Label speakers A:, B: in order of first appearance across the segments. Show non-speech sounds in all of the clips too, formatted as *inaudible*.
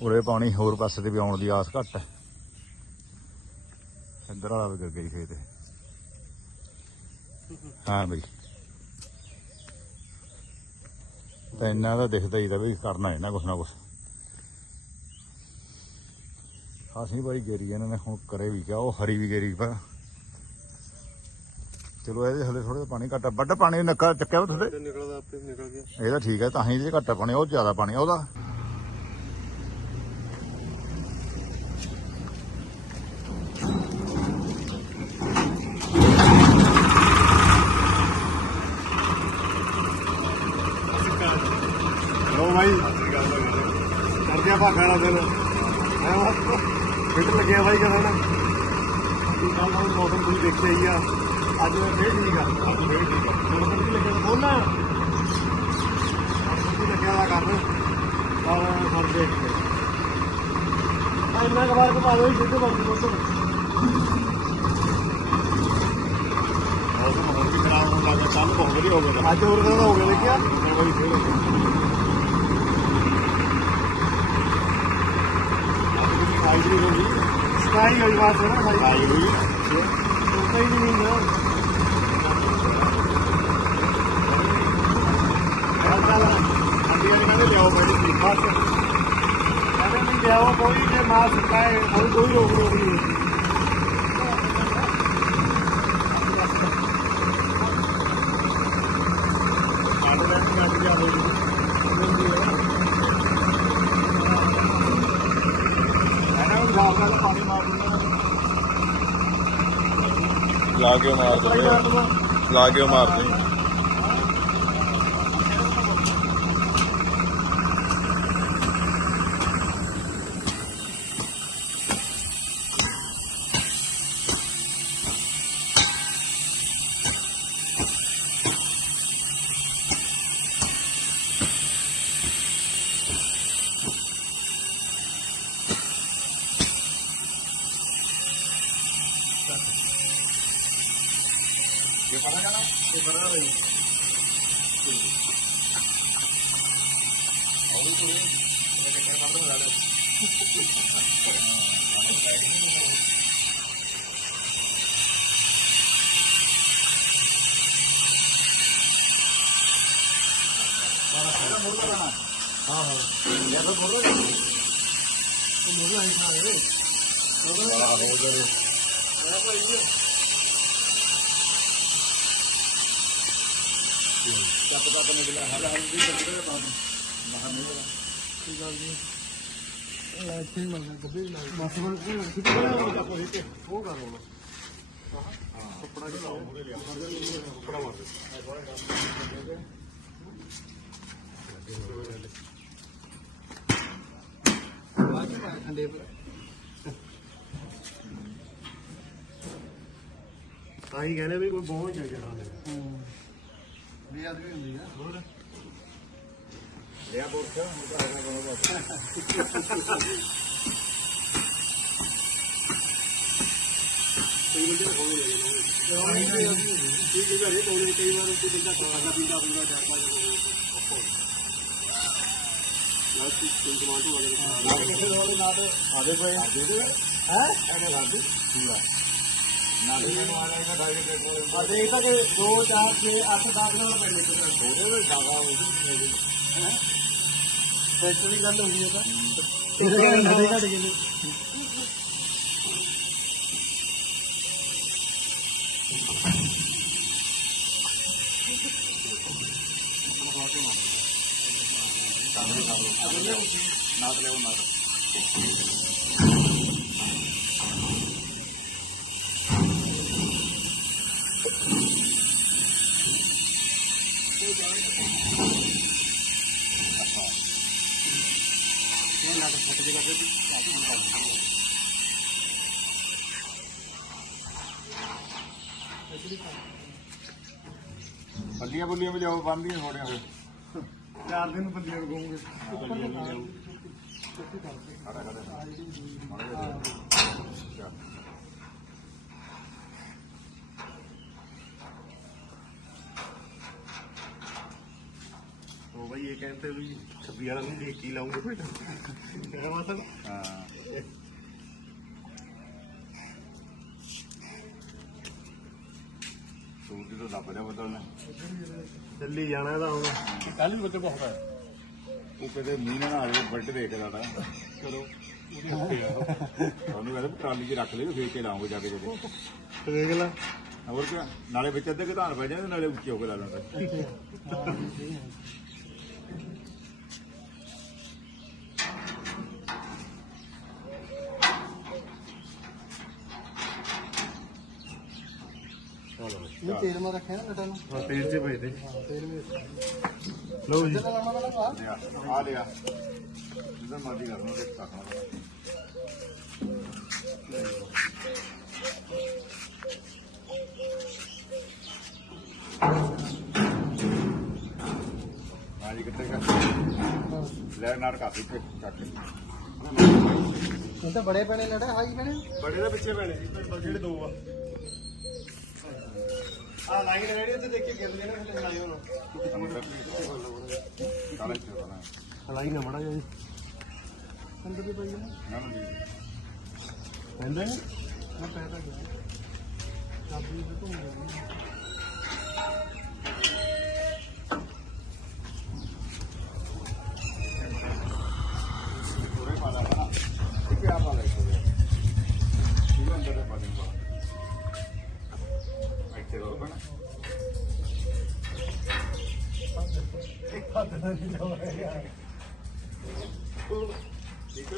A: ਉਰੇ ਪਾਣੀ ਹੋਰ ਪਾਸੇ ਤੇ ਵੀ ਆਉਣ ਦੀ ਆਸ ਘੱਟ ਹੈ। ਇੱਧਰ ਵਾਲਾ ਵੀ ਗਿਰ ਗਈ ਖੇਤ ਹਾਂ ਬਈ। ਤਾਂ ਇਹਨਾਂ ਦਾ ਦਿਖਦਾ ਹੀ ਤਾਂ ਵੀ ਕਰਨਾ ਇਹਨਾਂ ਕੁਛ ਨਾ ਕੁਛ। ਅਸੀਂ ਭਾਈ ਗੇਰੀ ਇਹਨਾਂ ਨੇ ਹੁਣ ਕਰੇ ਵੀ ਕਿਆ ਉਹ ਹਰੀ ਵੀ ਗੇਰੀ ਪਾ ਚਲੋ ਇਹਦੇ ਹਲੇ ਥੋੜਾ ਪਾਣੀ ਘੱਟ। ਵੱਡਾ ਪਾਣੀ ਨੱਕਾ ਚੱਕਿਆ ਵਾ ਤੁਹਾਡੇ?
B: ਨਿਕਲਦਾ ਆਪੇ ਨਿਕਲ ਗਿਆ।
A: ਇਹਦਾ ਠੀਕ ਹੈ ਤਾਂ ਹੀ ਇਹਦੇ ਘੱਟ ਪਾਣੀ ਉਹ ਜ਼ਿਆਦਾ ਪਾਣੀ ਉਹਦਾ
B: ਲੋ ਭਾਈ ਕਰਦੇ ਆਪਾਂ ਖਾਣਾ ਫਿਰ ਹੈ ਫਿੱਟ ਲੱਗਿਆ ਭਾਈ ਕਹਿੰਦਾ ਨਾ ਕੀ ਕੱਲ ਦਾ ਮੌਸਮ ਤੁਸੀਂ ਅੱਜ ਫੇਰ ਠੀਕ ਅੱਜ ਫੇਰ ਠੀਕ ਆ ਕੀ ਲੱਗਿਆ ਬੋਲਣਾ ਕੀ ਲੱਗਿਆ ਦਾ ਕਰਨ ਪਰ ਸਰ ਦੇਖ ਕੇ ਆ ਇੰਨਾ ਕਬਾਰ ਕੋ ਪਾਵੇ ਸਿੱਧੇ ਬੰਦ ਮੌਸਮ ਮੌਸਮ ਹੋਰ ਵੀ ਖਰਾਬ ਹੋਣ ਲੱਗਾ ਕੱਲ ਬਹੁਤ ਵਧੀਆ ਹੋ ਗਿਆ ਅੱਜ ਹੋਰ ਕਦਾ ਹੋ ਗਿਆ ਦੇਖਿਆ ਭਾਈ ਫੇਰ ਆਈ ਜੀ ਹੋਈ ਸਕਾਈ ਹੋਈ ਬਾਤ ਹੈ ਨਾ ਭਾਈ ਹੋਈ ਕੋਈ ਜੇ ਮਾਂ ਸਕਾਏ ਕੋਈ ਕੋਈ ਰੋਕ ਰੋਕ ਨਹੀਂ ਆਲੂ ਲੈਣ ਦੀ ਗੱਲ ਜਾ ਹੋਈ ਇਹਨਾਂ ਨੂੰ ਸਾਫ਼ ਨਾਲ ਪਾਣੀ ਮਾਰ ਦਿੰਦਾ
A: ਲਾ ਕੇ ਮਾਰ
B: ਪਾਣੀ
A: ਲਾ ਕੇ ਮਾਰ
B: ਹਾਂ ਹਾਂ ਇਹ ਤਾਂ ਬੋਲ ਰਿਹਾ ਤੂੰ ਬੋਲ ਰਿਹਾ ਹੈ ਸਾਰੇ
A: ਆਹ ਹੋ ਜਾਵੇ
B: ਚੱਪ ਚੱਪ ਨਿਕਲਿਆ ਹਰ ਹਰ ਵੀ ਚੱਪਦੇ ਪਾਉਂ ਬਾਹਰ ਨਹੀਂ ਹੋਗਾ ਕੀ ਗੱਲ ਜੀ ਇੱਥੇ ਹੀ ਮਿਲਣਾ ਗੱਬੇ ਨਾਲ ਬਸ ਬਣ ਕੇ ਕਿਤੇ ਨਾ ਕੋਈ ਤੇ ਉਹ ਕਰ ਹੁਣ ਹਾਂ ਕੱਪੜਾ ਜਿਹਾ ਲਾਓ ਕੱਪੜਾ ਮਾਰ ਦੇ ਠੰਡੇ ਤਾਂ ਹੀ ਕਹਿੰਦੇ ਵੀ ਕੋਈ ਬਹੁਤ ਚਾਹੀਦਾ ਹਾਂ ਵੀ ਆਦਮੀ ਹੁੰਦੀ ਆ ਹੋਰ ਲਿਆ ਬੋਰਖ ਮੋਟਾ ਹੈਗਾ ਬੜਾ ਕੋਈ ਬੰਦੇ ਨੂੰ ਹੋਵੇ ਜਾਏਗਾ ਠੀਕ ਹੈ ਜੀ ਕੋਈ ਕਈ ਵਾਰ ਕੋਈ ਬੰਦਾ ਖਾਣਾ ਪੀਂਦਾ ਹੁੰਦਾ ਚਾਰ ਪੰਜ ਲਾਸਟ ਕੋਈ ਟਮਾਟੋ ਵਾਲੇ ਕਿਸੇ ਵਾਲੇ ਨਾ ਤੇ ਆਦੇ ਪਏ ਹੈ ਇਹਨੇ ਲਾ ਦੇ ਨਾਲੇ ਨੂੰ ਆਲਾ ਇਹਨਾਂ ਢਾਈ ਦੇ। ਕੋਲੇ ਆ ਦੇਖ ਤਾਂ ਕਿ 2 4 6 8 10 ਨਾਲ ਪੈਣੇ ਤੇ ਥੋੜੇ ਵੀ ਜ਼ਿਆਦਾ ਹੋ ਗਏ ਹੈ ਟੈਸਟ ਦੀ ਗੱਲ ਹੋਈ ਹੈ। ਤਾਂ ਇਹਦੇ ਕਹਿੰਦੇ ਨਦੇ ਘਟ ਗਏ
A: ਲਿਓ ਮਾਰ ਬੱਲੀਆਂ ਬੁੱਲੀਆਂ ਵੀ ਜਾਓ ਬੰਦੀਆਂ ਥੋੜੀਆਂ ਹੋਏ
B: ਚਾਰ ਦਿਨ ਬੰਦੀਆਂ ਗੋਂਗੇ ਉਹ ਬਈ ਕਹਿੰਦੇ ਵੀ 26 ਵਾਲਾ ਨੂੰ ਦੇਖ ਲਾਉਂਗੇ। ਫਿਰ ਮੇਰਾ
A: ਹਾਂ ਸੂਟ ਤੋਂ ਲੱਭ ਰਿਹਾ ਬਦਲਣਾ
B: ਚੱਲੀ ਜਾਣਾ ਇਹਦਾ ਹੁਣ। ਕੱਲ ਵੀ ਬੱਦਲ ਬਹੁਤ ਆਇਆ
A: ਉਹ ਕਦੇ ਮੀਂਹ ਨਾ ਆ ਜਾਵੇ ਬੱਟ ਦੇਖਦਾ ਤਾ
B: ਚਲੋ
A: ਉਹਨੂੰ ਕਹਿੰਦਾ ਵੀ ਟਰਾਲੀ 'ਚ ਰੱਖ ਲਿਓ ਫੇਰ ਕੇ ਲਾਉਂਗੇ ਜਾ ਕੇ ਜਦੋਂ
B: ਤੇ ਦੇਖ ਲੈ।
A: ਹੋਰ ਕੀ ਨਾਲੇ ਵਿੱਚ ਅੱਧੇ ਘਧਾਨ ਪੈ ਜਾਂਦੇ ਨਾਲੇ ਉੱਚੇ ਹੋ ਕੇ ਲਾ ਲੈਂਦਾ
C: ਤੇਲ ਮਾ ਰੱਖਿਆ ਨਾ ਨਟਾ ਨੂੰ।
B: ਹਾਂ ਤੇਲ 'ਚ ਭੇਜਦੇ
C: ਹਾਂ ਤੇਲ ਵੀ
B: ਲਓ ਜੀ।
C: ਜਿੱਦਾਂ ਲਾਉਣਾ ਵਾਲਾ ਪਾ
A: ਲਿਆ ਆ ਲਿਆ। ਜਿੱਦਾਂ ਮਰਜ਼ੀ ਕਰ ਲਓ ਦੇਖ ਸਕਦਾ। ਹਾਂ ਜੀ ਕਿੱਥੇ ਕਰ? ਲੈ ਨਾੜ ਕਾਫੀ ਤੇ ਚੱਕ
C: ਇਹ ਤਾਂ ਬੜੇ ਪੈਣੇ ਲੜੇ ਹਾਈ ਪੈਣੇ
B: ਬੜੇ ਦੇ ਪਿੱਛੇ ਪੈਣੇ ਜੀ ਜਿਹੜੇ ਦੋ ਆ। ਲਾਈਨ ਮੜਾ ਜੀ
C: ਅੰਦਰ ਵੀ ਪਈ ਨਾ
A: ਨਾ ਨਾ। ਜੀ।
B: ਕਹਿੰਦੇ
A: ਥੋੜੇ ਪਾ ਲਾ ਨਾ ਇਹ ਕਿਆ ਪਾ ਲੈ ਥੋੜੇ ਇਹ ਅੰਦਰ ਦੇ ਪਾ ਦੂੰਗਾ ਇੱਥੇ ਰੋ ਬਣਾ ਇਹ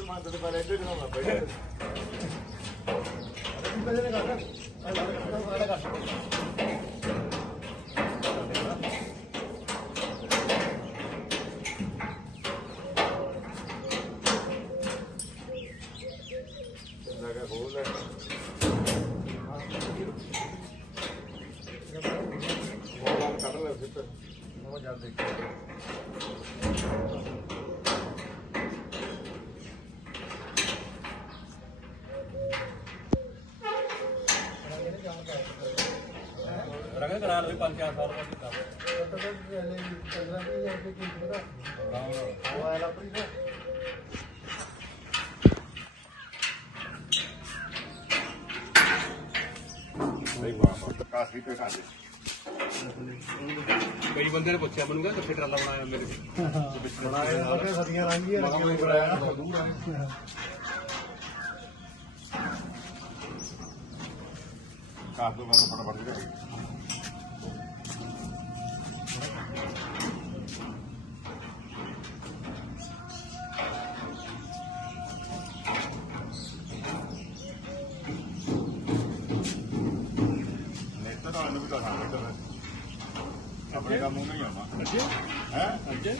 A: ਮਾਂ ਦੇ ਬਾਰੇ ਇੱਥੇ ਨਾ ਪਈ ਲਗਾ ਖੋਲ ਲੈ ਮੋਬਾਈਲ ਕੱਢ ਲੈ ਫਿਰ ਉਹ ਜਾ ਦੇਖ
B: ਰਗਾ ਕਰਾ ਲਵੇ 5-4 ਸਾਲ ਬਾਅਦ ਕੀਤਾ
C: ਤਾਂ ਤਾਂ ਪਹਿਲੇ 15 ਵੀ ਹਜ਼ਾਰ ਰੁਪਏ ਕੀ ਪਤਾ ਮੋਬਾਈਲ ਆਪਣੀ ਨਾ
A: ਸਹੀ ਬਾਤ ਕਾਸੀ ਤੇ ਖਾ ਦੇ
B: ਕਈ ਬੰਦੇ ਨੇ ਪੁੱਛਿਆ ਮੈਨੂੰ ਕਹਿੰਦਾ ਕਿੱਥੇ ਟਰਾਲਾ ਬਣਾਇਆ ਮੇਰੇ
C: ਬਣਾਇਆ ਸਦੀਆਂ ਲੰਘੀਆਂ
B: ਮੈਂ ਬਣਾਇਆ ਦੂਰ ਆ।
A: ਕਾਸ ਤੋਂ ਬਾਅਦ ਫਟਾਫਟ ਦੇ ਆਪਣੇ ਕੰਮ ਨੂੰ ਨਹੀਂ ਆਉਣਾ।
B: ਅੱਜੇ
A: ਹੈ?
B: ਅੱਜੇ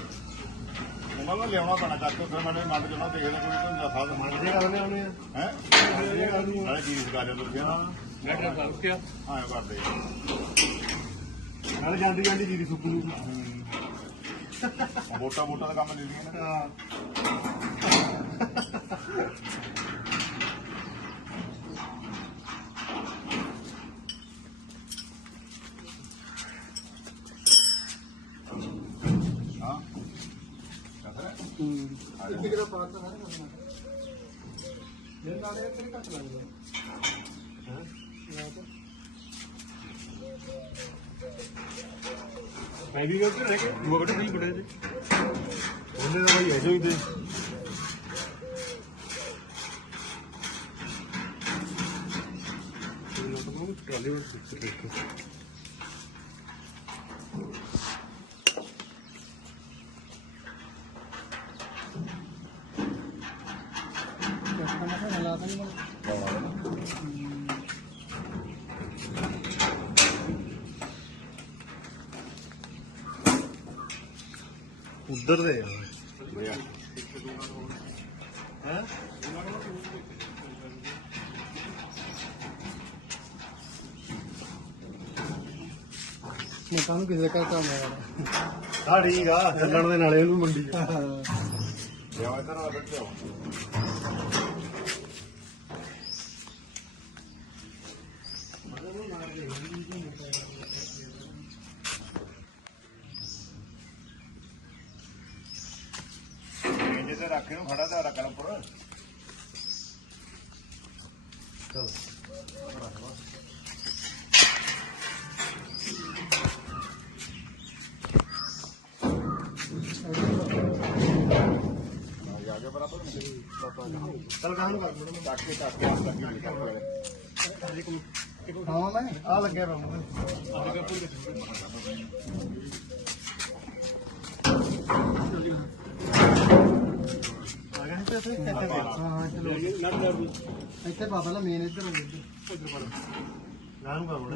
A: ਉਹਨਾਂ ਨੂੰ ਲਿਆਉਣਾ ਪੈਣਾ ਚੱਕ ਕੇ ਫਿਰ ਮੈਨੂੰ ਮੰਨ ਜਣਾ ਦੇਖਦਾ ਕੋਈ ਤਾਂ ਸਾਧ ਮੰਨ
B: ਮੰਨਦੇ ਕਰਨੇ ਆਉਣੇ ਆ।
A: ਹੈ? ਨਾਲੇ ਚੀਜ਼ ਕਰ ਲਿਆ ਤੁਸੀਂ? ਨਾ
B: ਮੈਂ ਟਰਾ ਕਰ ਕਿਆ
A: ਹਾਂ ਕਰਦੇ
B: ਨਾਲ ਜਾਂਦੀ ਜਾਂਦੀ ਜੀਰੀ ਸੁੱਕ ਜੂਗੀ।
A: ਮੋਟਾ ਮੋਟਾ ਦਾ ਕੰਮ ਲੈ ਲਈਏ ਨਾ।
B: ਹਾਂ।
A: ਹਾਂ। ਕਦਰ
C: ਇੱਕ ਕਿਲੋ ਪਾਸ ਤਾਂ ਸਾਰੇ ਕਰਨਾ? ਮੇਰੇ ਨਾਲ ਕਿਹੜੇ ਘੱਟ ਲੱਗਦਾ
B: ਹਾਂ
C: ਮੈਂ ਤਾਂ
B: ਮੈਂ ਵੀ ਕਰਦੇ ਰਹਿ ਕੇ ਦੂਆ ਬਟੇ ਨਹੀਂ ਬੜੇ ਤੇ ਉਹਨੇ ਤਾਂ ਭਾਈ ਐਜੋ ਹੀ ਤੇ ਟਰਾਲੀ ਵਿੱਚ ਦੇਖੋ
C: ਕਿਹੜਾ ਮਸਾ ਲਾ ਤਾਂ ਨਹੀਂ
B: ਉਧਰ ਦੇ ਆ ਹੈ
C: ਮੈਂ ਤੁਹਾਨੂੰ ਕਿਸੇ ਦਾ ਘਰ ਕੰਮ ਆਇਆ।
B: ਆ ਠੀਕ ਆ ਚੱਲਣ ਦੇ ਨਾਲੇ ਉਹਨੂੰ ਮੰਡੀ ਚ।
A: ਲਿਆਓ ਇੱਧਰ ਆ ਬੈਠੋ ਖੜਾ ਤੇ ਰੱਖ ਉੱਪਰ
B: ਚਲ ਗਾਂ ਨੂੰ ਕਰ ਦੋ
A: ਚੱਕ ਕੇ ਚੱਕ ਕੇ ਆਪ ਲੱਗੀ ਹੋਈ ਚੱਕ ਲੈ
B: ਹਾਂ ਮੈਂ ਆ ਲੱਗਿਆ ਰਹਾ ਆ ਗਿਆ ਤੇ ਇੱਥੇ ਪਾ ਪਹਿਲਾਂ ਮੇਨ ਇੱਧਰ ਹੋ ਗਿਆ ਇੱਧਰ। ਪਾ ਗਾਂ ਨੂੰ ਕਰ ਬੜਾ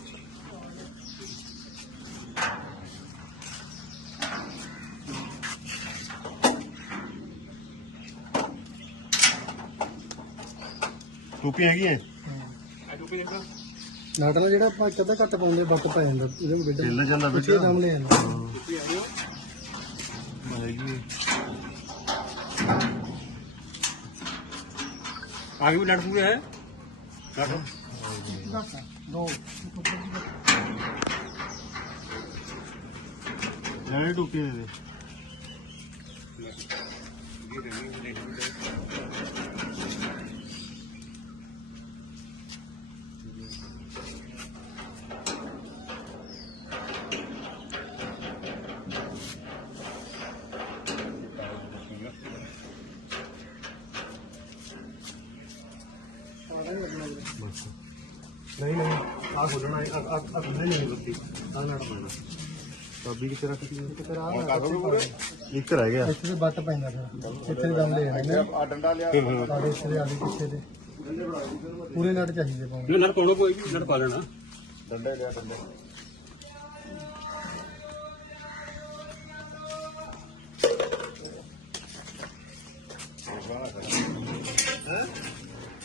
B: ਟੋਪੀ ਹੈਗੀ ਹੈ
C: ਆ ਟੋਪੀ ਦੇਖਦਾ
B: ਨਾਟਾ ਜਿਹੜਾ ਆਪਾਂ ਕਦਾ ਘੱਟ ਪਾਉਂਦੇ ਬੱਟ ਪੈ ਜਾਂਦਾ ਇਹਦੇ ਵਿੱਚ ਢਿੱਲ ਜਾਂਦਾ ਵਿੱਚ ਦਮ ਲੈ ਜਾਂਦਾ
C: ਟੋਪੀ ਆ ਗਿਆ
B: ਹੈਗੀ
C: ਆਗੇ ਵੀ ਲੜ ਪੂਰਾ ਹੈ। ਕੱਟ।
B: ਦੋ ਜਿਹੜੇ ਟੋਪੀ ਦੇ ਦੇ ਨਹੀਂ ਨਹੀਂ ਆ ਖੋਲਣਾ ਹੈ ਆ ਆ ਖੁੱਲੇ ਨਹੀਂ ਬੱਤੀ ਆ ਨਾਟ ਪੈਣਾ ਚਾਬੀ ਕਿੱਥੇ ਰੱਖੀ ਹੈ ਕਿੱਥੇ ਆ ਇੱਕ ਰਹਿ ਗਿਆ। ਇੱਥੇ ਬੱਟ ਪੈਂਦਾ ਫਿਰ। ਇੱਥੇ ਦਮ ਲੈ ਜਾਂਦੇ
A: ਆ ਡੰਡਾ ਲਿਆ।
B: ਸਾਡੇ ਇੱਥੇ ਦੇ ਆਦੇ ਪਿੱਛੇ ਦੇ। ਪੂਰੇ ਨਟ ਚਾਹੀਦੇ ਪਾਉਣੇ।
C: ਇਹ ਲੜ ਪਾਉਣਾ ਕੋਈ ਵੀ ਲੜ ਪਾ ਲੈਣਾ।
A: ਡੰਡੇ ਲਿਆ ਡੰਡੇ।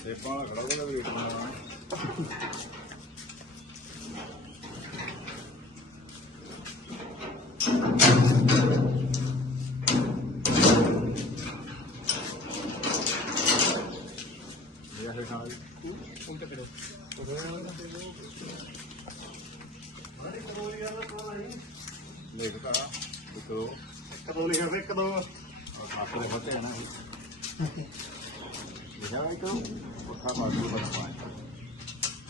A: ਸੇਪਾਂ ਖੜਾ ਉਹਦਾ ਵੀ ਰੇਟ ਨਾ ਇਹ ਹੈ ਨਾਲ
C: ਹੁਣ ਤੇ ਕਰੋ
A: ਲਿਖਤਾ ਦੇਖੋ
B: ਕਦੋਂ ਲਿਖਿਆ ਸੀ ਕਦੋਂ
A: ਆਪਣੇ ਫਤੇ ਹੈ ਨਾ ਲਿਖਿਆ ਹੈ ਤਾਂ ਉੱਥਾ ਮਾਰੂ ਬਣਾ ਪਾਇਆ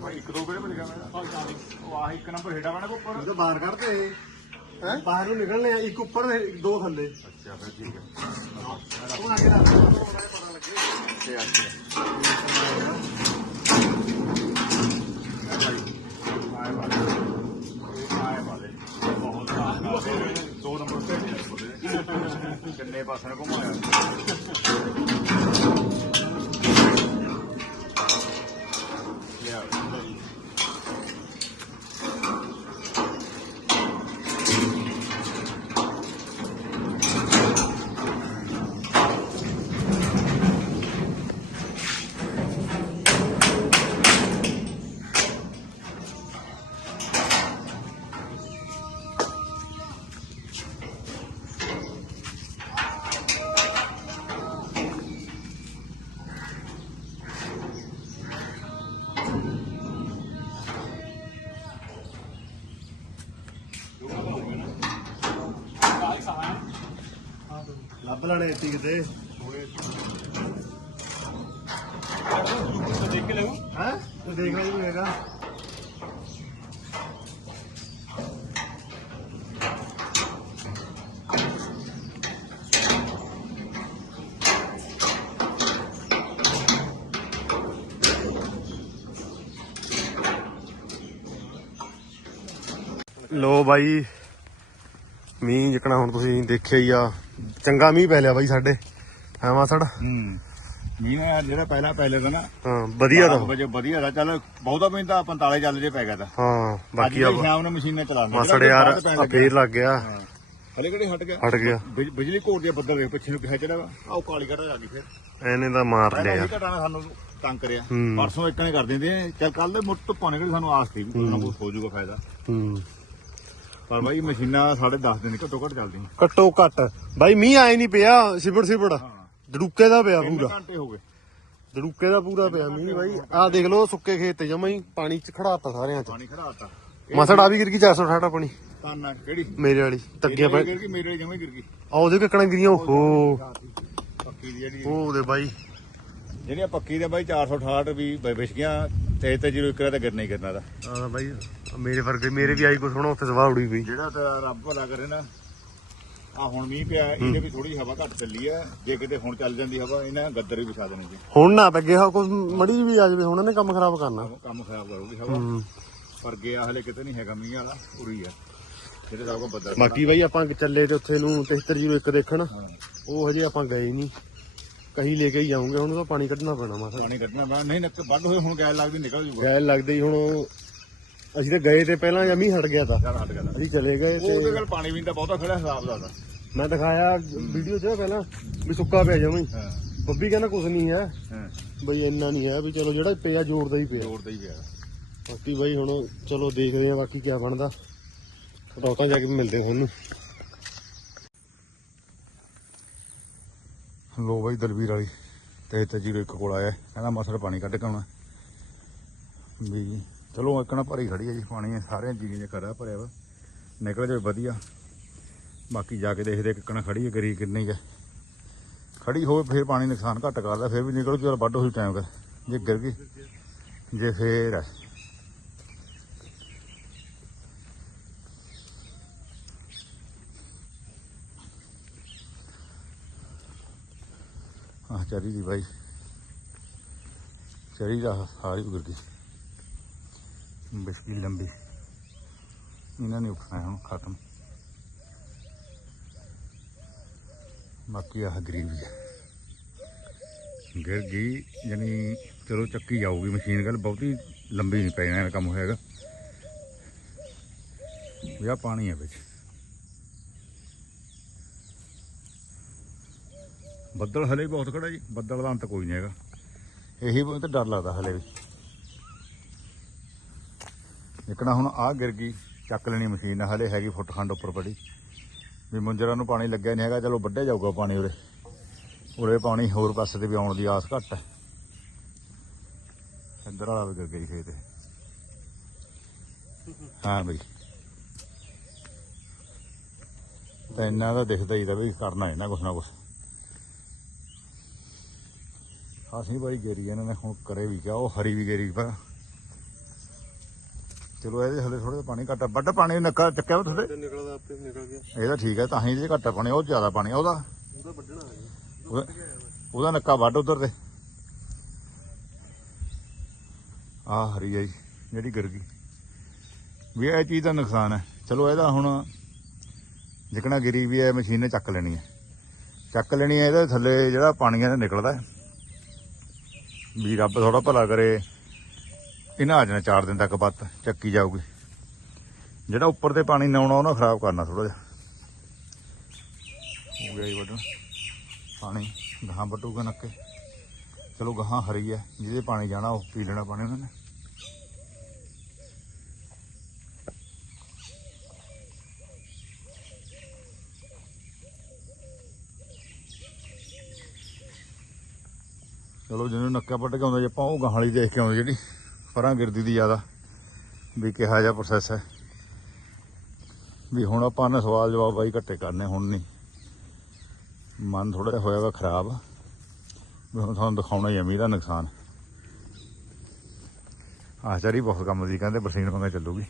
A: ਭਾਈ ਇੱਕ ਦੋ ਕਿਹੜੇ ਮਿਲ ਗਿਆ ਮੇਰਾ ਉਹ ਆਹ ਇੱਕ ਨੰਬਰ ਹੇਠਾਂ ਬਣਾ ਕੋ ਉੱਪਰ
B: ਤਾਂ ਬਾਹਰ ਕੱਢਦੇ। ਹੈ ਬਾਹਰ ਨੂੰ ਨਿਕਲਣੇ ਆ ਇੱਕ ਉੱਪਰ ਤੇ ਦੋ ਥੱਲੇ।
A: ਅੱਛਾ ਫਿਰ ਠੀਕ ਹੈ।
B: ਉਹ ਆ ਗਿਆ ਪਤਾ ਲੱਗੇ
A: ਅੱਛਾ ਅੱਛਾ ਆਏ ਬਾਲੇ ਆਏ ਬਾਲੇ ਬਹੁਤ ਦੋ ਨੰਬਰ ਤੇ ਕਿੰਨੇ ਪਾਸੇ ਨੂੰ ਘੁਮਾਇਆ
D: ਲੱਭ ਲੈਣੇ ਇੱਥੇ
E: ਦੇਖ ਕੇ ਲਓ
D: ਹੈ? ਤੂੰ ਦੇਖ ਲੈ ਜੀ ਹੈਗਾ।
B: ਲੋ ਬਾਈ, ਮੀਂਹ ਜਿਕਣਾ ਹੁਣ ਤੁਸੀਂ ਦੇਖਿਆ ਹੀ ਆ। ਚੰਗਾ ਮੀਂਹ ਪੈ ਲਿਆ ਬਾਈ ਸਾਡੇ। ਹਾਂ ਮਾਸੜ
A: ਹੂੰ। ਮੀਂਹ ਜਿਹੜਾ ਪਹਿਲਾਂ ਪਹਿਲੇ ਦਾ ਨਾ
B: ਹਾਂ ਵਧੀਆ ਤਾਂ।
A: ਵਜੇ ਵਧੀਆ ਦਾ ਚੱਲ ਬਹੁਤਾ ਮੀਂਹ ਤਾਂ 45 ਚੱਲ ਜੇ ਪੈ ਗਿਆ ਤਾਂ।
B: ਹਾਂ
A: ਅੱਜ
B: ਬਾਕੀ ਆ
A: ਵੀ ਸ਼ਾਮ ਨੂੰ ਮਸ਼ੀਨਾਂ ਚਲਾਉਂਦੇ
B: ਮਾਸੜ ਯਾਰ ਆ ਫੇਰ ਲੱਗ ਗਿਆ।
A: ਹਲੇ ਕਿਹੜੇ ਹਟ ਗਿਆ?
B: ਹਟ ਗਿਆ।
A: ਬਿਜ- ਬਿਜਲੀ ਘੋੜ ਦੇ ਬੱਦਲ ਦੇ ਪਿੱਛੇ ਨੂੰ ਕਿਹਾ ਚੜਾ ਆਹ ਉਹ ਕਾਲੀ ਘਟਾ ਆ ਗਈ ਫਿਰ।
B: ਇਹਨੇ ਤਾਂ ਮਾਰ ਲਿਆ।
A: ਇਹ
B: ਯਾਰ
A: ਘਟਾ ਨੇ ਸਾਨੂੰ ਤੰਗ ਕਰਿਆ। ਪਰਸੋਂ ਇੱਕ ਨੇ ਕਰ ਦਿੰਦੇ ਆ। ਚੱਲ ਕੱਲ ਦੇ ਮੁੱਟ ਧੁੱਪਾਂ ਨਿਕਲੀ ਸਾਨੂੰ ਆਸ ਸੀ। ਵੀ ਕੋਈ ਨਾ ਕੋਈ ਹੋ ਜਾਊਗਾ ਫਾਇਦਾ।
B: ਹੂੰ।
A: ਪਰ ਬਾਈ ਮਸ਼ੀਨਾਂ ਸਾਡੇ 10 ਦਿਨ ਘੱਟੋ ਘੱਟ ਚੱਲਦੀਆਂ।
B: ਘੱਟੋ ਘੱਟ। ਬਾਈ ਮੀਂਹ ਆਏ ਨਹੀਂ ਪਿਆ ਸਿਬੜ ਸਿਬੜ। ਦੜੂਕੇ ਦਾ ਪਿਆ
A: ਤਿੰਨ
B: ਪੂਰਾ।
A: ਘੰਟੇ ਹੋ ਗਏ।
B: ਦੜੂਕੇ ਦਾ ਪੂਰਾ ਪਿਆ ਮੀਂਹ ਬਾਈ। ਆਹ ਦੇਖ ਲਓ ਸੁੱਕੇ ਖੇਤ ਜਮਾ ਹੀ ਪਾਣੀ ਚ ਖੜਾਤਾ ਸਾਰਿਆਂ ਚ।
A: ਪਾਣੀ ਖੜਾਤਾ।
B: ਮਾਸੜ ਆ ਵੀ ਗਿਰ ਗਈ 460 ਆਪਣੀ
A: ਤਾਨਾ ਕਿਹੜੀ?
B: ਮੇਰੇ ਵਾਲੀ ਤੱਗਿਆ
A: ਮੇਰੇ
B: ਪੈ
A: ਗਿਰ ਗਈ ਮੇਰੇ ਜਮੇ ਗਿਰ ਗਈ।
B: ਆ ਉਹਦੇ ਕਿਕਣਾ ਗਿਰੀਆਂ ਓਹੋ।
A: ਪੱਕੀ ਦੀ ਜਿਹੜੀ
B: ਉਹ ਉਹਦੇ ਬਾਈ।
A: ਜਿਹੜੀਆਂ ਪੱਕੀ ਦੇ ਬਾਈ 468 ਵੀ ਵਿਛ ਗਿਆ ਤੇ ਤੇ ਜੀਰੋ ਇੱਕ ਦਾ ਗਿਰਨਾ ਹੀ ਗਿਰਨਾ ਦਾ
B: ਆ ਬਾਈ ਮੇਰੇ ਵਰਗੇ ਮੇਰੇ ਵੀ ਆਈ ਕੁਛ ਹੋਣਾ ਉੱਥੇ ਸਵਾਹ ਉੜੀ ਪਈ
A: ਜਿਹੜਾ ਤਾਂ ਰੱਬ ਭਲਾ ਕਰੇ ਨਾ ਆ ਹੁਣ ਮੀਂਹ ਪਿਆ ਇਹਦੇ ਵੀ ਥੋੜੀ ਹਵਾ ਘੱਟ ਚੱਲੀ ਆ। ਜੇ ਕਿਤੇ ਹੁਣ ਚੱਲ ਜਾਂਦੀ ਹਵਾ ਇਹਨਾਂ ਗੱਦਰ ਵੀ ਵਿਛਾ ਦੇਣੀ ਸੀ।
B: ਹੁਣ ਨਾ ਪੱਗੇ ਹਾ ਕੁਛ ਮੜੀ ਵੀ ਆ ਜਾਵੇ ਹੁਣ ਇਹਨੇ ਕੰਮ ਖਰਾਬ ਕਰਨਾ।
A: ਕੰਮ- ਖਰਾਬ ਕਰੂਗੀ ਹਵਾ। ਪਰ ਗਿਆ ਹਲੇ ਕਿਤੇ ਨਹੀਂ ਹੈਗਾ ਮੀਂਹ ਵਾਲਾ ਉਰੀ ਆ। ਜਿਹੜੇ ਸਭ ਕੋ ਬੱਦਲ
B: ਬਾਕੀ ਬਾਈ ਆਪਾਂ ਚੱਲੇ ਤੇ ਉੱਥੇ ਨੂੰ 7301 ਦੇਖਣ। ਉਹ ਹਜੇ ਆਪਾਂ ਗਏ ਨਹੀਂ। ਕਹੀਂ ਲੈ ਕੇ ਹੀ ਜਾਉਂਗੇ ਹੁਣ ਉਹਦਾ ਪਾਣੀ ਕੱਢਣਾ ਪੈਣਾ ਮਾਸਾ
A: ਪਾਣੀ ਕੱਢਣਾ ਮੈਂ ਨਹੀਂ ਨੱਕ ਵੱਢ ਹੋਏ ਹੁਣ ਗੈਲ ਲੱਗਦੀ ਨਿਕਲ ਜੂਗਾ।
B: ਗੈਲ ਲੱਗਦੇ ਹੀ ਹੁਣ ਉਹ- ਅਸੀਂ ਤਾਂ ਗਏ ਤੇ ਪਹਿਲਾਂ ਜਮੀ ਹਟ ਗਿਆ ਤਾਂ।
A: ਚੱਲ ਹਟ ਗਿਆ
B: ਅਸੀਂ ਚਲੇ ਗਏ
A: ਉਹ ਉਹਦੇ
B: ਤੇ
A: ਕੋਲ ਪਾਣੀ ਵੀ ਤਾਂ ਬਹੁਤਾ ਖੜਾ ਹਿਸਾਬ ਦਾ
B: ਮੈਂ ਦਿਖਾਇਆ ਵੀਡੀਓ 'ਚ ਪਹਿਲਾਂ ਵੀ ਸੁੱਕਾ ਪਿਆ ਜਮੀ
A: ਹਾਂ।
B: ਬੱਬੀ ਕਹਿੰਦਾ ਕੁਛ ਨਹੀਂ ਹੈ।
A: ਹਾਂ।
B: ਬਈ ਇੰਨਾ ਨਹੀਂ ਹੈ ਵੀ ਚਲੋ ਜਿਹੜਾ ਪਿਆ ਜੋੜਦਾ ਹੀ ਪਿਆ।
A: ਜੋੜਦਾ ਹੀ ਪਿਆ।
B: ਬਾਕੀ ਬਾਈ ਹੁਣ ਚਲੋ ਦੇਖਦੇ ਆ ਬਾਕੀ ਕੀ ਬਣਦਾ। ਰੌਤਾਂ ਜਾ ਕੇ ਮਿਲਦੇ ਹੁਣ
A: ਲੋ ਬਾਈ ਦਲਵੀਰ ਵਾਲੀ ਤੇ ਤੇ ਜੀਰੋ ਇੱਕ ਕੋਲ ਆਇਆ। ਕਹਿੰਦਾ ਮਸਰ ਪਾਣੀ ਕੱਢ ਕੇ ਆਉਣਾ। ਵੀ ਚਲੋ ਇੱਕਣਾ ਭਰੀ ਖੜੀ ਹੈ ਜੀ, ਪਾਣੀ ਸਾਰਿਆਂ ਚੀਜ਼ਾਂ 'ਚ ਖੜਾ ਭਰਿਆ ਵਾ। ਨਿਕਲ ਜਾਵੇ ਵਧੀਆ। ਬਾਕੀ ਜਾ ਕੇ ਦੇਖਦੇ ਕਿੱਕਣਾ ਖੜੀ ਹੈ ਗਰੀ ਕਿੰਨੀ ਹੈ ਖੜੀ ਹੋਵੇ ਫਿਰ ਪਾਣੀ ਨੁਕਸਾਨ ਘੱਟ ਕਰਦਾ, ਫਿਰ ਵੀ ਨਿਕਲ ਜੂ ਵੱਢ ਹੋਈ ਟਾਈਮ ਕਰ ਜੇ ਗਿਰ ਗਈ, ਜੇ ਫੇਰ ਹੈ ਚਰੀ ਦੀ ਬਾਈ। ਚਰੀ ਦਾ ਸਾਰੀ ਉਗਰ ਗਈ ਬਿਸਕੀ ਲੰਬੀ। ਇਹਨਾਂ ਨੇ ਉੱਠਣਾ ਹੁਣ ਖਤਮ। ਬਾਕੀ ਆਹ ਗਰੀਨ ਵੀ ਹੈ। ਗਿਰ ਗਈ ਯਾਨੀ ਚਲੋ ਚੱਕੀ ਜਾਊਗੀ ਮਸ਼ੀਨ, ਗੱਲ ਬਹੁਤੀ ਲੰਬੀ ਨਹੀਂ ਪੈ ਜਾਣਾ ਕੰਮ ਹੋਏਗਾ ਵੀ ਪਾਣੀ ਹੈ ਵਿੱਚ। ਬੱਦਲ ਹਲੇ ਬਹੁਤ ਖੜਾ ਜੀ, ਬੱਦਲ ਦਾ ਅੰਤ ਕੋਈ ਨਹੀਂ ਹੈਗਾ। ਇਹੀ ਤਾਂ ਡਰ ਲੱਗਦਾ ਹਲੇ ਵੀ। ਇਕਣਾ ਹੁਣ ਆ ਗਿਰ ਗਈ, ਚੱਕ ਲੈਣੀ ਮਸ਼ੀਨ ਹਲੇ ਹੈਗੀ ਫੁੱਟ ਖੰਡ ਉੱਪਰ ਪੜੀ। ਵੀ ਮੁੰਜਰਾ ਨੂੰ ਪਾਣੀ ਲੱਗਿਆ ਨਹੀਂ ਹੈਗਾ, ਚਲੋ ਵੱਢਿਆ ਜਾਊਗਾ ਪਾਣੀ ਉਰੇ। ਉਰੇ ਪਾਣੀ ਹੋਰ ਪਾਸੇ ਤੇ ਵੀ ਆਉਣ ਦੀ ਆਸ ਘੱਟ ਹੈ। ਇੱਧਰ ਵਾਲਾ ਵੀ ਗਿਰ ਗਈ ਖੇਤ ਹਾਂ ਬਈ। ਤਾਂ ਇੰਨਾ ਦਾ ਦਿਖਦਾ ਹੀ ਤਾਂ ਵੀ ਕਰਨਾ ਇਹਨਾਂ ਕੁਛ ਨਾ ਕੁਛ। ਖਾਸੀ ਵਾਰੀ ਗੇਰੀ ਇਹਨਾਂ ਨੇ ਹੁਣ ਕਰੇ ਵੀ ਕਿਆ ਉਹ ਹਰੀ ਵੀ ਗੇਰੀ ਪਰ ਚਲੋ ਇਹਦੇ ਹਲੇ ਥੋੜੇ ਪਾਣੀ ਘੱਟ। ਵੱਡਾ ਪਾਣੀ ਨੱਕਾ ਚੱਕਿਆ
B: ਨਿਕਲਦਾ ਆਪੇ ਨਿਕਲ ਗਿਆ।
A: ਇਹਦਾ ਠੀਕ ਹੈ ਤਾਂ ਹੀ ਇਹਦੇ ਘੱਟ ਪਾਣੀ ਉਹ ਜ਼ਿਆਦਾ ਪਾਣੀ ਉਹਦਾ।
B: ਉਹਦਾ ਵੱਢਣਾ ਹੈ।
A: ਉਹਦਾ ਨੱਕਾ ਵੱਢ ਉਧਰ ਤੇ। ਆ ਹਰੀ ਜੀ, ਜਿਹੜੀ ਗਿਰ ਗਈ। ਵੀ ਇਹ ਚੀਜ਼ ਦਾ ਨੁਕਸਾਨ ਹੈ। ਚਲੋ ਇਹਦਾ ਹੁਣ ਜਿਕਣਾ ਗਿਰੀ ਵੀ ਹੈ ਮਸ਼ੀਨ ਨੇ ਚੱਕ ਲੈਣੀ ਹੈ। ਚੱਕ ਲੈਣੀ ਹੈ ਇਹਦੇ ਥੱਲੇ ਜਿਹੜਾ ਪਾਣੀ ਹੈ ਨਿਕਲਦਾ ਹੈ। ਵੀ ਰੱਬ ਥੋੜਾ ਭਲਾ ਕਰੇ। ਇਹਨਾਂ ਆ ਜਾਣਾ 4 ਦਿਨ ਤੱਕ ਬੱਤ ਚੱਕੀ ਜਾਊਗੀ। ਜਿਹੜਾ ਉੱਪਰ ਤੇ ਪਾਣੀ ਨਾ ਆਉਣਾ ਉਹਨਾਂ ਖਰਾਬ ਕਰਨਾ ਥੋੜਾ ਜਿਹਾ। ਹੋ ਗਿਆ ਜੀ ਵੱਢਣ। ਪਾਣੀ ਗਾਹਾਂ ਵੱਟੂਗਾ ਨੱਕੇ। ਚਲੋ ਗਾਹਾਂ ਹਰੀ ਹੈ। ਜਿਹਦੇ ਪਾਣੀ ਜਾਣਾ ਉਹ ਪੀ ਲੈਣਾ ਪਾਣੀ ਉਹਨਾਂ ਨੇ। ਚਲੋ ਜਿਹਨੂੰ ਨੱਕਾ ਪੱਟ ਕੇ ਆਉਂਦਾ ਜੇ ਆਪਾਂ ਉਹ ਗਾਹਾਂ ਵਾਲੀ ਦੇਖ ਕੇ ਆਉਂਦੇ ਜਿਹੜੀ ਪਰਾਂ ਗਿਰਦੀ ਦੀ ਜ਼ਿਆਦਾ ਵੀ ਕਿਹਾ ਜਾ ਪ੍ਰੋਸੈਸ ਹੈ। ਵੀ ਹੁਣ ਆਪਾਂ ਨੇ ਸਵਾਲ ਜਵਾਬ ਬਾਈ ਘੱਟੇ ਕਰਨੇ, ਹੁਣ ਨਹੀਂ। ਮਨ ਥੋੜਾ ਜਿਹਾ ਹੋਇਆ ਵਾ ਖਰਾਬ। ਵੀ ਹੁਣ ਤੁਹਾਨੂੰ ਦਿਖਾਉਣਾ ਹੀ ਆ, ਮੀਂਹ ਦਾ ਨੁਕਸਾਨ। ਆਚਾਰੀ ਬਹੁਤ ਕੰਮ ਦੀ ਕਹਿੰਦੇ ਬਰਸੀਨ ਮੰਗਾ ਚੱਲੂਗੀ।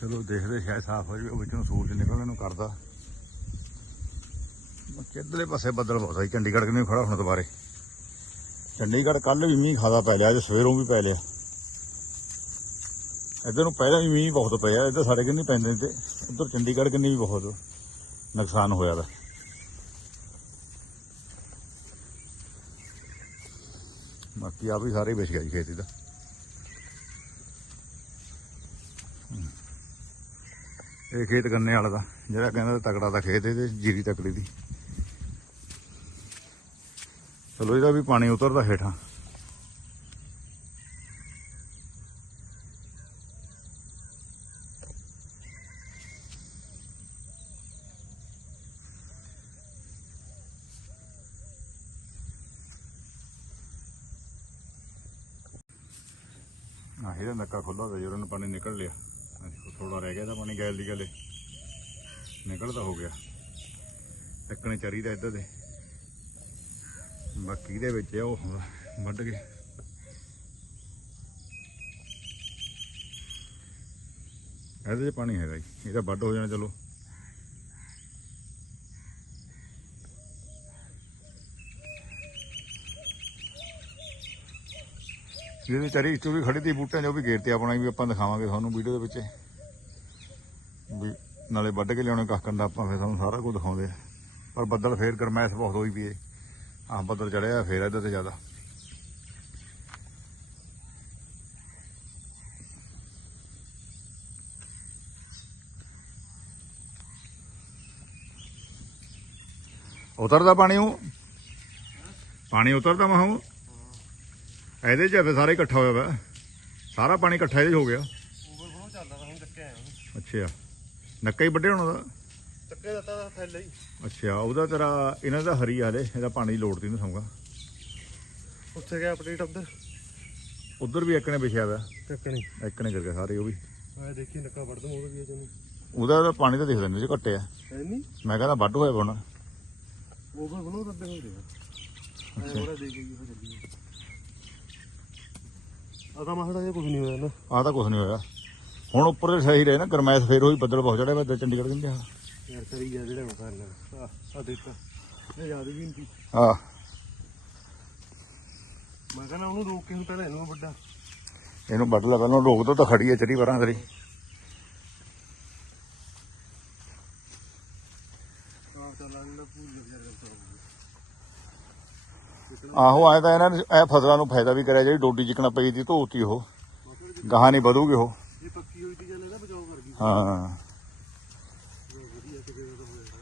A: ਚਲੋ ਦੇਖਦੇ ਸ਼ਾਇਦ ਸਾਫ਼ ਹੋ ਜਾਵੇ ਵਿੱਚੋਂ ਸੂਰਜ ਨਿਕਲਣ ਨੂੰ ਕਰਦਾ। ਕਿੱਧਰਲੇ ਪਾਸੇ ਬੱਦਲ ਬਹੁਤ ਆਈ ਚੰਡੀਗੜ੍ਹ ਕਿਨੇ ਖੜਾ ਹੁਣ ਦੁਬਾਰੇ। ਚੰਡੀਗੜ੍ਹ ਕੱਲ ਵੀ ਮੀਂਹ ਖਾਦਾ ਪੈ ਲਿਆ, ਅੱਜ ਸਵੇਰੋਂ ਵੀ ਪੈ ਲਿਆ। ਇੱਧਰ ਨੂੰ ਪਹਿਲਾਂ ਵੀ ਮੀਂਹ ਬਹੁਤ ਪਿਆ, ਇੱਧਰ ਸਾਡੇ ਕਿੰਨੇ ਪੈਂਦੇ ਤੇ ਉੱਧਰ ਚੰਡੀਗੜ੍ਹ ਕਿੰਨੇ ਵੀ ਬਹੁਤ ਨੁਕਸਾਨ ਹੋਇਆ ਦਾ ਬਾਕੀ ਆ ਵੀ ਸਾਰੇ ਵਿਛ ਗਿਆ ਜੀ ਖੇਤੀ ਦਾ। ਇਹ ਖੇਤ ਗੰਨੇ ਵਾਲਾ ਦਾ, ਜਿਹੜਾ ਕਹਿੰਦਾ ਤਕੜਾ ਦਾ ਖੇਤ ਇਹਦੇ ਜੀਰੀ ਤਕੜੀ ਦੀ। ਚਲੋ ਇਹਦਾ ਵੀ ਪਾਣੀ ਉਤਰਦਾ ਹੇਠਾਂ। ਆਹ ਇਹਦਾ ਨੱਕਾ ਖੁੱਲਾ ਹੋਇਆ, ਜਦੋਂ ਪਾਣੀ ਨਿਕਲ ਲਿਆ। ਥੋੜਾ ਰਹਿ ਗਿਆ ਤਾਂ ਪਾਣੀ ਗੈਲ ਦੀ ਗਲੇ ਨਿਕਲਦਾ ਹੋ ਗਿਆ। ਟੱਕਣੇ ਚਾਰੀਦਾ ਇੱਧਰ ਦੇ। ਬਾਕੀ ਦੇ ਵਿੱਚ ਉਹ ਵੱਢ ਕੇ। ਇਹਦੇ 'ਚ ਪਾਣੀ ਹੈਗਾ ਜੀ। ਇਹ ਤਾਂ ਵੱਢ ਹੋ ਜਾਣਾ, ਚਲੋ। ਜਿਹਦੇ ਚਰੀ ਚੋ ਖੜੀ ਤੀ ਬੂਟਿਆਂ 'ਚ, ਉਹ ਵੀ ਗੇਰ ਤੇ ਆਪਣਾ ਵੀ ਆਪਾਂ ਦਿਖਾਵਾਂਗੇ ਤੁਹਾਨੂੰ ਵੀਡੀਓ ਦੇ ਵਿੱਚ। ਨਾਲੇ ਵੱਢ ਕੇ ਲਿਆਉਣੇ ਕੱਖ ਕੰਦਾ ਆਪਾਂ ਫਿਰ ਤੁਹਾਨੂੰ ਸਾਰਾ ਕੁਝ ਦਿਖਾਉਂਦੇ ਆ। ਪਰ ਬੱਦਲ ਫੇਰ ਗਰਮੈਸ਼ ਬਹੁਤ ਹੋਈ ਪਈ ਏ। ਆਹ ਬੱਦਲ ਚੜਿਆ ਫੇਰ ਇੱਧਰ ਤੇ ਜ਼ਿਆਦਾ। ਉਤਰਦਾ ਪਾਣੀ ਉਹ? ਪਾਣੀ ਉਤਰਦਾ ਮਹਾਂ ਇਹਦੇ 'ਚ ਫਿਰ ਸਾਰੇ ਇਕੱਠਾ ਹੋਇਆ ਵਾ। ਸਾਰਾ ਪਾਣੀ ਇਕੱਠਾ ਇਹਦੇ 'ਚ ਹੋ ਗਿਆ।
B: ਓਵਰਫਲੋ ਚੱਲਦਾ ਹੁਣ ਚੱਕਿਆ
A: ਅੱਛਾ। ਨੱਕਾ ਹੀ ਵੱਡੇ ਹੋਣਾ ਦਾ
B: ਚੱਕੇ ਦਿੱਤਾ ਤਾਂ ਥੈਲੇ ਹੀ।
A: ਅੱਛਾ ਉਹਦਾ ਤੇਰਾ ਇਹਨਾਂ ਦਾ ਹਰੀ ਹਾਲੇ ਇਹਦਾ ਪਾਣੀ ਦੀ ਲੋੜ ਤੀ ਨੂੰ ਸਮਗਾ
B: ਉੱਥੇ ਗਿਆ ਅਪਡੇਟ ਉਧਰ।
A: ਉਧਰ ਵੀ ਇੱਕ ਨੇ ਵਿਛਿਆ ਵਾ
B: ਚੱਕਣੀ
A: ਇੱਕ ਨੇ। ਕਰਕੇ ਸਾਰੇ ਉਹ ਵੀ।
B: ਆ ਦੇਖੀ ਨੱਕਾ ਵੜਦ ਮੋੜ ਵੀ ਜਨੂੰ
A: ਉਹਦਾ ਤਾਂ ਪਾਣੀ ਤਾਂ ਦਿਖਦਾ ਨਹੀਂ ਜੇ ਘੱਟੇ ਆ।
B: ਹੈ ਨਹੀਂ
A: ਮੈਂ ਕਹਿੰਦਾ ਵੱਢ ਹੋਇਆ ਹੁਣ।
B: ਓਵਰਫਲੋ ਰੱਦੇ ਹੁੰਦੇ ਆ
A: ਅੱਛਾ।
B: ਉਹਦਾ ਦੇ ਉਹ ਚੱਲੀ ਆਦਾ ਮਾਹੜਾ ਇਹ ਕੁਝ ਨਹੀਂ ਹੋਇਆ ਨਾ।
A: ਤਾਂ ਕੁਝ ਨਹੀਂ ਹੋਇਆ। ਹੁਣ ਉੱਪਰ ਦੇ ਸਹੀ ਰਹੇ ਨਾ ਗਰਮੈਸ਼ ਫੇਰ ਹੋਈ ਬੱਦਲ ਬਹੁਤ ਚੜਿਆ ਇੱਧਰ ਚੰਡੀਗੜ੍ਹ ਕਹਿੰਦੇ ਆ।
B: ਯਾਰ ਕਰੀ ਜਾ ਜਿਹੜਾ ਮਸਾਲ ਨਾਲ ਆ ਆ ਦੇਖ। ਇਹ ਯਾਦ ਵੀ ਨਹੀਂ।
A: ਆਹ।
B: ਮੈਂ ਕਹਿੰਦਾ ਉਹਨੂੰ ਰੋਕ ਕੇ ਹੁਣ ਪਹਿਲਾਂ ਇਹਨੂੰ ਵੱਡਾ।
A: ਇਹਨੂੰ ਵੱਢ ਲੈ ਪਹਿਲਾਂ ਰੋਕ ਦੋ ਤਾਂ ਖੜੀ ਹੈ ਚੜੀ ਪਰਾਂ ਤੇਰੀ। ਆਹੋ ਆਏ ਤਾਂ ਇਹਨਾਂ ਨੇ ਇਹ ਫਸਲਾਂ ਨੂੰ ਫਾਇਦਾ ਵੀ ਕਰਿਆ ਜਿਹੜੀ ਡੋਡੀ ਜਿਕਣਾ ਪਈ ਸੀ ਧੋਤੀ ਉਹ। ਗਾਹਾਂ ਨਹੀਂ ਵਧੂਗੀ ਉਹ।
B: ਇਹ ਪੱਕੀ ਹੋਈ ਚੀਜ਼ਾਂ ਨੇ ਨਾ ਬਚਾਓ ਕਰ ਗਈ।
A: ਹਾਂ।
B: ਵਧੀਆ ਕਿਤੇ ਦਾ ਹੋ ਜਾਂਦਾ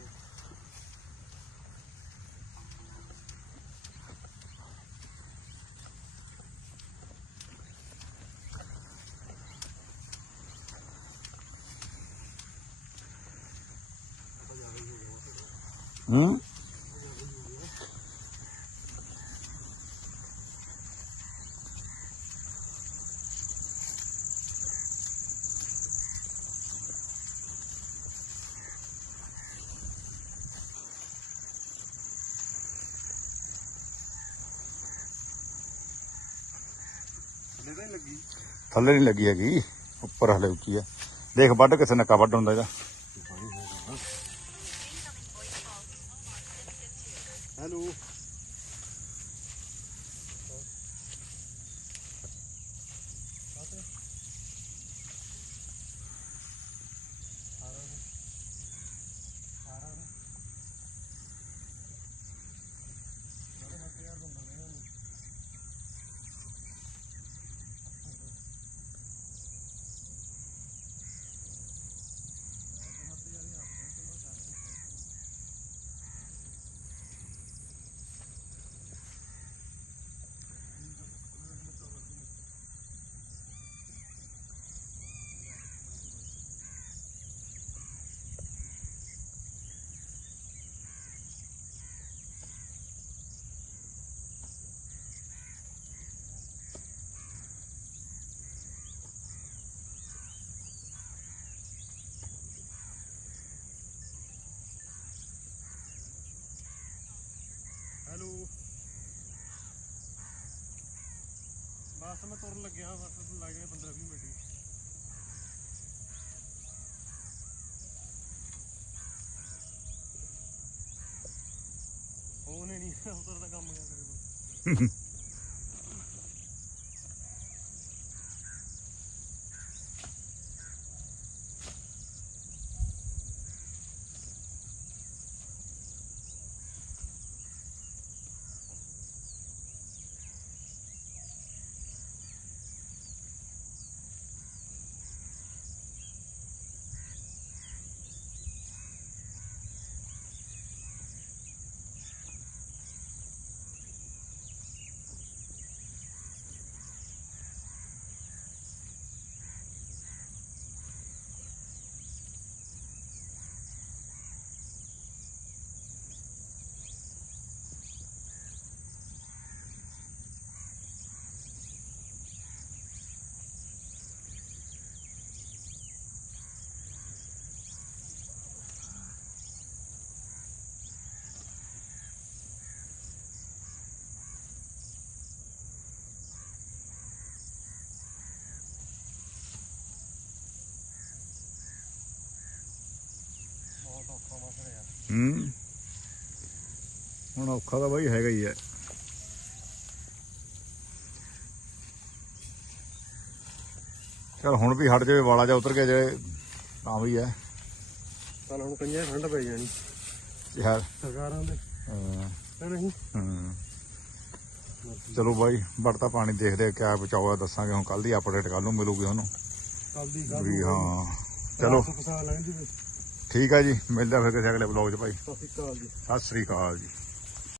A: ਹੂੰ
B: ਥੱਲੇ ਤਾਂ ਹੀ ਲੱਗੀ
A: ਥੱਲੇ ਨਹੀਂ ਲੱਗੀ ਹੈਗੀ, ਉੱਪਰ ਹਲੇ ਉੱਚੀ ਆ। ਦੇਖ ਵੱਢ ਕਿੱਥੇ ਨੱਕਾ ਵੱਢ ਹੁੰਦਾ ਇਹਦਾ।
B: ਮੈਂ ਤੁਰਨ ਲੱਗਿਆ ਬਸ ਲੱਗ ਗਏ 15 20 ਮਿੰਟ ਹੀ। ਉਹਨੇ ਨਹੀਂ ਉਧਰ ਦਾ ਕੰਮ ਕਰ ਕਰੇ *laughs* ਔਖਾ ਮਸਲਾ ਯਾਰ
A: ਹੂੰ। ਹੁਣ ਔਖਾ ਤਾਂ ਬਾਈ ਹੈਗਾ ਹੀ ਹੈ। ਚਲ ਹੁਣ ਵੀ ਹਟ ਜਾਵੇ ਵਾਲਾ ਜਾ ਉਤਰ ਕੇ ਜੇ ਤਾਂ ਵੀ ਹੈ।
B: ਚੱਲ ਹੁਣ ਦੀ ਠੰਡ ਪੈ ਜਾਣੀ।
A: ਯਾਰ।
B: ਸਰਕਾਰਾਂ ਦੇ। ਹੈ। ਨਹੀਂ?
A: ਹੂੰ। ਚਲੋ ਬਾਈ ਵੜਤਾ ਪਾਣੀ ਦੇਖਦੇ ਆ ਕਿਆ ਬਚਾਓ ਆ ਦੱਸਾਂਗੇ ਹੁਣ ਕੱਲ ਦੀ ਅਪਡੇਟ ਕੱਲ ਨੂੰ ਮਿਲੂਗੀ ਉਹਨੂੰ
B: ਕੱਲ ਦੀ
A: ਵੀ ਹਾਂ। ਚਲੋ। ਠੀਕ ਆ ਜੀ ਮਿਲਦਾ ਫਿਰ ਕਿਸੇ ਅਗਲੇ ਬਲੌਗ 'ਚ ਭਾਈ।
B: ਸਤਿ ਸ਼੍ਰੀ ਅਕਾਲ ਜੀ।
A: ਸਤਿ ਸ੍ਰੀ ਅਕਾਲ ਜੀ।